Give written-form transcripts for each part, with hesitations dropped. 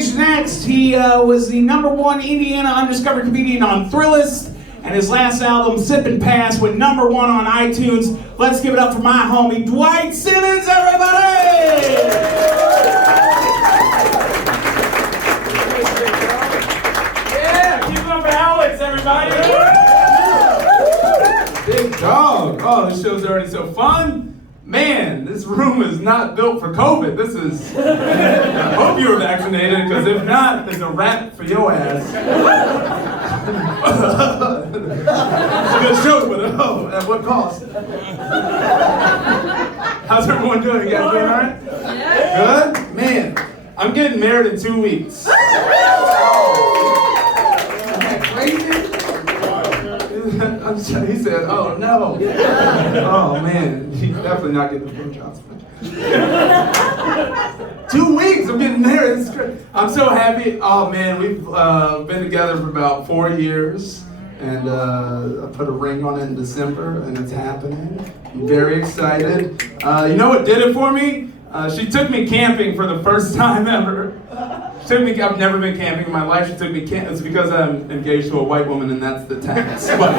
stage next. He was the #1 Indiana undiscovered comedian on Thrillist, and his last album, Sip and Pass, went #1 on iTunes. Let's give it up for my homie, Dwight Simmons, everybody! Yeah, keep it up for Alex, everybody! Big dog. Oh, this show's already so fun. Man, this room is not built for COVID. This is, I hope you were vaccinated, because if not, there's a wrap for your ass. It's a good show, but oh, at what cost? How's everyone doing? You guys doing all right? Yeah. Good? Man, I'm getting married in 2 weeks. Isn't that crazy? He said, oh no. Oh man, he's definitely not getting the blowjobs. 2 weeks, I'm getting married. This is great. I'm so happy. Oh man, we've been together for about 4 years. And I put a ring on it in December, and it's happening. I'm very excited. You know what did it for me? She took me camping for the first time ever. I've never been camping in my life. She took me camping. It's because I'm engaged to a white woman, and that's the tax. But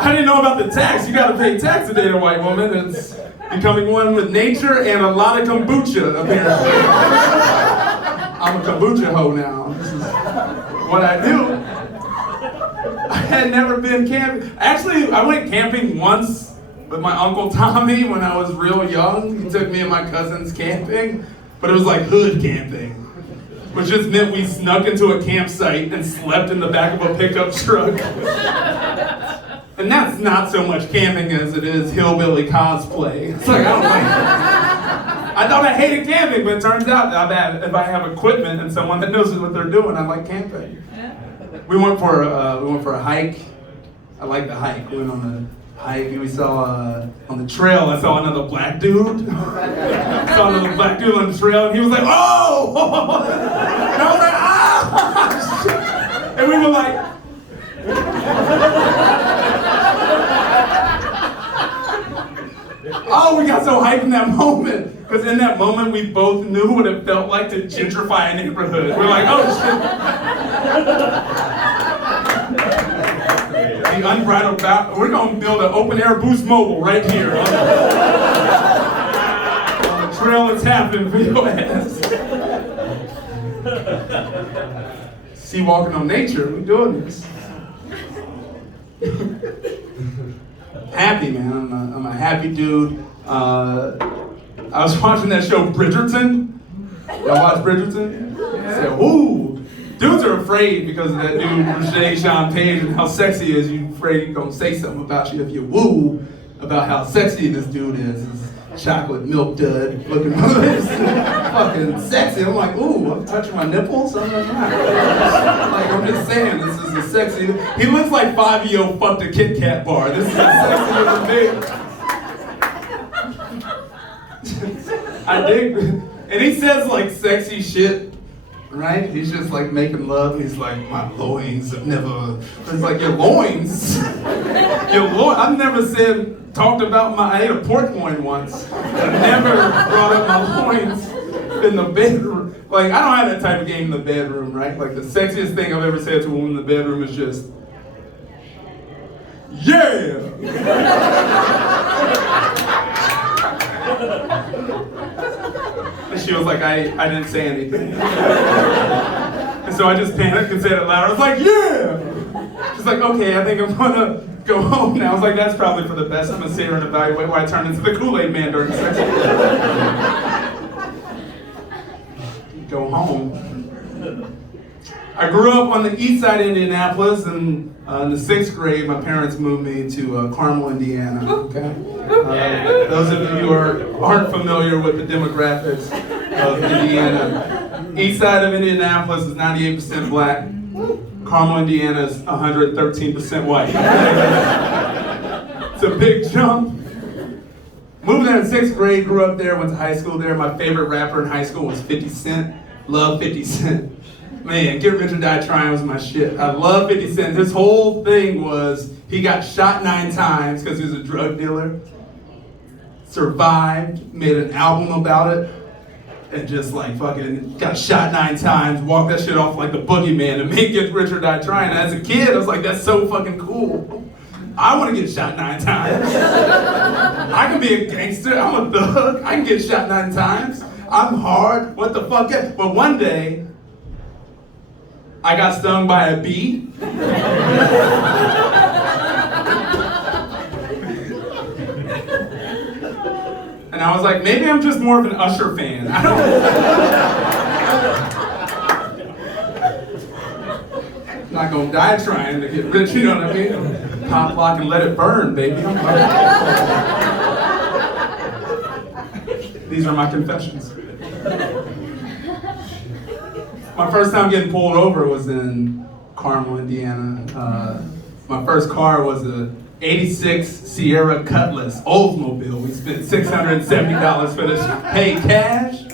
I didn't know about the tax. You got to pay tax to date a white woman. It's becoming one with nature and a lot of kombucha, apparently. I'm a kombucha hoe now. This is what I do. I had never been camping. Actually, I went camping once with my Uncle Tommy when I was real young. He took me and my cousins camping, but it was like hood camping, which just meant we snuck into a campsite and slept in the back of a pickup truck. And that's not so much camping as it is hillbilly cosplay. It's like, I thought I hated camping, but it turns out that if I have equipment and someone that knows what they're doing, I like camping. We went for a hike. I like the hike. We went on a hike and we saw on the trail. I saw another black dude. I saw another black dude on the trail, and he was like, "Oh!" And I was like, "Ah!" And we were like. Oh, we got so hyped in that moment. Because in that moment, we both knew what it felt like to gentrify a neighborhood. We're like, oh shit. The unbridled we're going to build an open air Boost Mobile right here. On the trail is happening for your ass. See, walking on nature, we're doing this. Happy, man. I'm a happy dude. I was watching that show Bridgerton. Y'all watch Bridgerton? Yeah. I said, ooh. Dudes are afraid because of that dude, Sean Page, and how sexy he is. You're afraid he's gonna say something about you if you woo about how sexy this dude is. This chocolate milk dud looking fucking sexy. I'm like, ooh, I'm touching my nipples? I'm just saying, this is a sexy. He looks like 5-year-old fucked a Kit Kat bar. This is a sexy little thing. I dig, and he says like sexy shit, right? He's just like making love. He's like, my loins have never. It's like your loins, your loins. I've never talked about I ate a pork loin once. I never brought up my loins in the bedroom. Like I don't have that type of game in the bedroom, right? Like the sexiest thing I've ever said to a woman in the bedroom is just, yeah. And she was like, I didn't say anything. And so I just panicked and said it louder. I was like, yeah! She's like, okay, I think I'm gonna go home now. I was like, that's probably for the best. I'm gonna sit here and evaluate why I turned into the Kool-Aid man during sex. Go home. I grew up on the east side of Indianapolis, and in the 6th grade, my parents moved me to Carmel, Indiana. Okay, those of you who aren't familiar with the demographics of Indiana, east side of Indianapolis is 98% black. Carmel, Indiana is 113% white. It's a big jump. Moved there in 6th grade, grew up there, went to high school there. My favorite rapper in high school was 50 Cent. Love 50 Cent. Man, Get Rich or Die Trying was my shit. I love 50 Cent. His whole thing was he got shot 9 times because he was a drug dealer. survived, made an album about it, and just like fucking got shot 9 times, walked that shit off like the boogeyman, and made Get Rich or Die Trying. And as a kid, I was like, that's so fucking cool. I want to get shot 9 times. I can be a gangster, I'm a thug, I can get shot 9 times. I'm hard, what the fuck? But one day, I got stung by a bee. And I was like, maybe I'm just more of an Usher fan. I don't. I'm not gonna die trying to get rich, you know what I mean? Pop, lock, and let it burn, baby. These are my confessions. My first time getting pulled over was in Carmel, Indiana. My first car was a '86 Sierra Cutlass Oldsmobile. We spent $670 for this. Paid cash.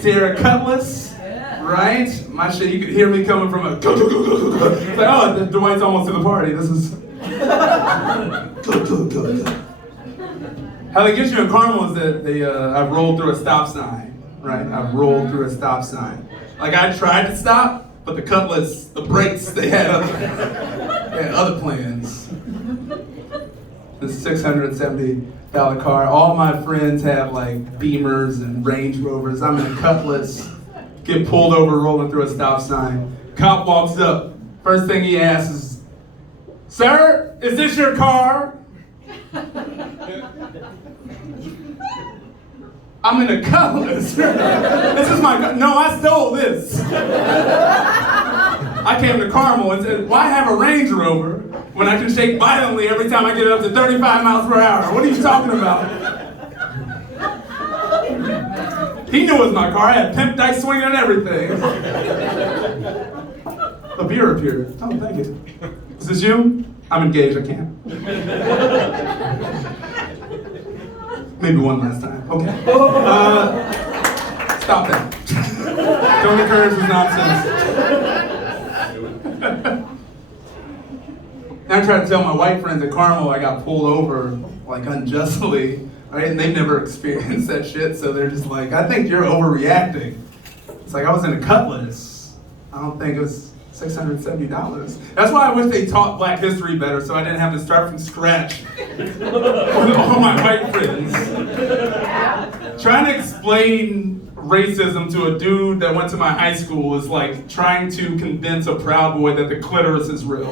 Sierra Cutlass, right? My shit, you could hear me coming from a go, go, go, go, go. It's like, oh, Dwight's almost to the party. This is go, go, go, go. How they get you in Carmel is that I've rolled through a stop sign, right? I've rolled through a stop sign. Like I tried to stop, but the Cutlass, the brakes, they had other plans. This $670 car. All my friends have like Beamers and Range Rovers. I'm in a Cutlass, get pulled over rolling through a stop sign. Cop walks up. First thing he asks is, "Sir, is this your car?" I'm in a Cutlass. This is my car. No, I stole this. I came to Carmel and said, why have a Range Rover when I can shake violently every time I get it up to 35 miles per hour? What are you talking about? He knew it was my car. I had pimp dice swinging and everything. A beer appeared. Oh, thank you. Is this you? I'm engaged, I can't. Maybe one last time. Okay. Stop that. Don't encourage this nonsense. I tried to tell my white friends at Carmel I got pulled over like unjustly, right? And they've never experienced that shit, so they're just like, I think you're overreacting. It's like I was in a Cutlass. I don't think it was $670. That's why I wish they taught Black history better so I didn't have to start from scratch with all my white friends. Trying to explain racism to a dude that went to my high school is like trying to convince a Proud Boy that the clitoris is real.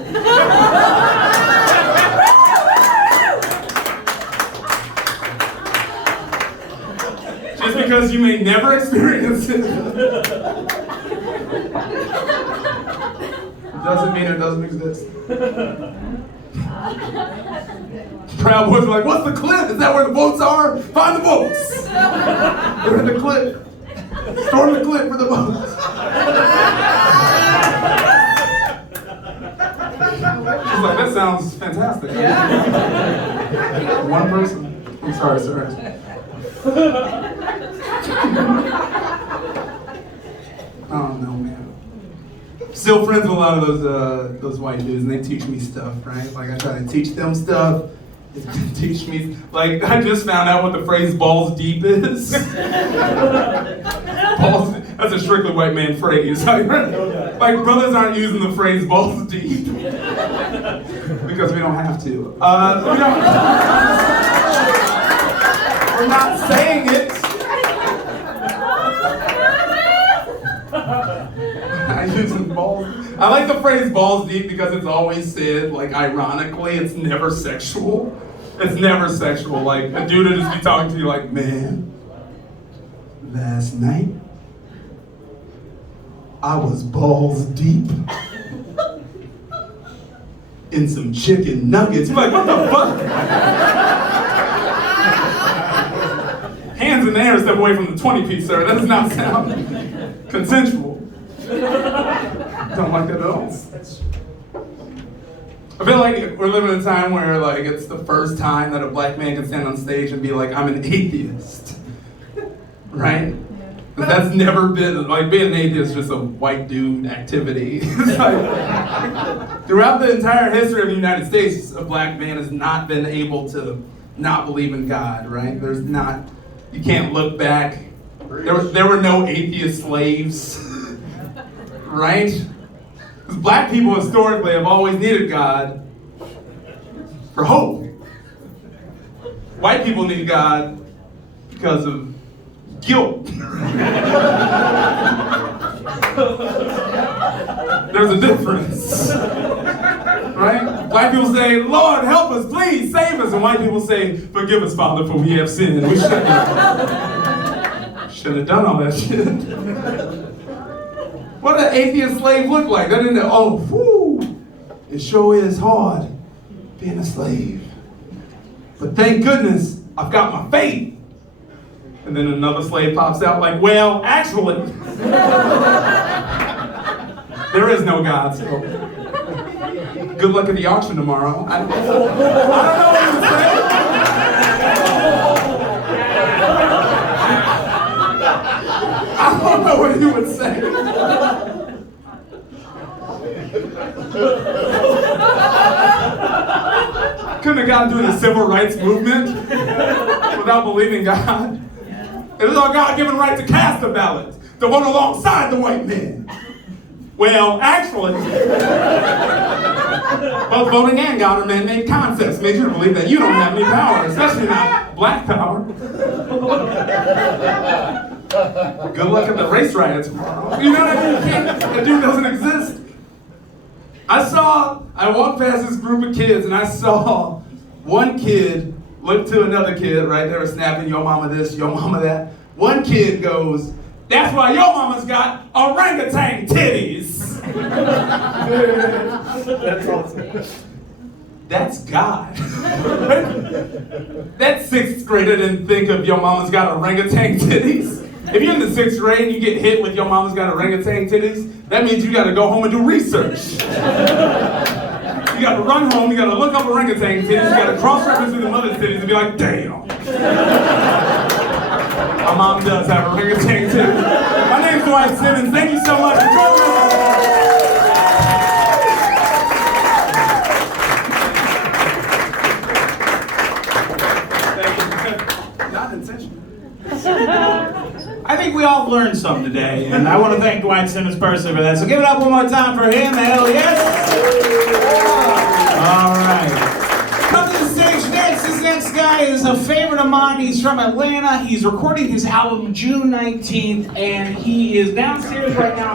Just because you may never experience it doesn't mean it doesn't exist. Proud Boys are like, what's the clit? Is that where the boats are? Find the boats! They're in the clit. Storm the clit for the boats. She's like, that sounds fantastic. Yeah. One person. I'm sorry, sir. I don't know, man. Still friends with a lot of those white dudes, and they teach me stuff, right? Like I try to teach them stuff. They teach me, like I just found out what the phrase "balls deep" is. Balls, that's a strictly white man phrase. Like brothers aren't using the phrase "balls deep" because we don't have to. We're not saying it. I like the phrase balls deep because it's always said, like, ironically, it's never sexual. It's never sexual. Like, a dude will just be talking to you like, man, last night, I was balls deep in some chicken nuggets. You're like, what the fuck? Hands in the air, step away from the 20-piece, sir. That does not sound consensual. Don't like that at all. I feel like we're living in a time where like it's the first time that a black man can stand on stage and be like, I'm an atheist. Right? But that's never been, like being an atheist is just a white dude activity. It's like, throughout the entire history of the United States, a black man has not been able to not believe in God, right? You can't look back. There were no atheist slaves, right? Because black people historically have always needed God for hope. White people need God because of guilt. There's a difference, right? Black people say, Lord, help us, please, save us. And white people say, forgive us, Father, for we have sinned. We shouldn't have done all that shit. What did an atheist slave look like? They didn't know, oh, whew, it sure is hard being a slave. But thank goodness I've got my faith. And then another slave pops out like, well, actually, there is no God, so good luck at the auction tomorrow. I don't know what to say. I don't know what you would say. Couldn't have gotten through the civil rights movement without believing God. It was our God-given right to cast a ballot, to vote alongside the white man. Well, actually, both voting and God are man-made concepts. Made you to believe that you don't have any power, especially not black power. Good luck at the race riots tomorrow. You know what I mean? The dude doesn't exist. I walked past this group of kids and I saw one kid look to another kid, right? They were snapping, your mama this, your mama that. One kid goes, that's why your mama's got orangutan titties. That's awesome. That's God. That sixth grader didn't think of your mama's got orangutan titties. If you're in the sixth grade and you get hit with your mama's got orangutan titties, that means you gotta go home and do research. You gotta run home, you gotta look up orangutan titties, you gotta cross-reference with the mother's titties and be like, damn. My mom does have orangutan titties. My name's Dwight Simmons, thank you so much for joining us. Not intentional. I think we all learned something today, and I want to thank Dwight Simmons personally for that. So give it up one more time for him. Hell yes. All right. Come to the stage next. This next guy is a favorite of mine. He's from Atlanta. He's recording his album June 19th, and he is downstairs right now.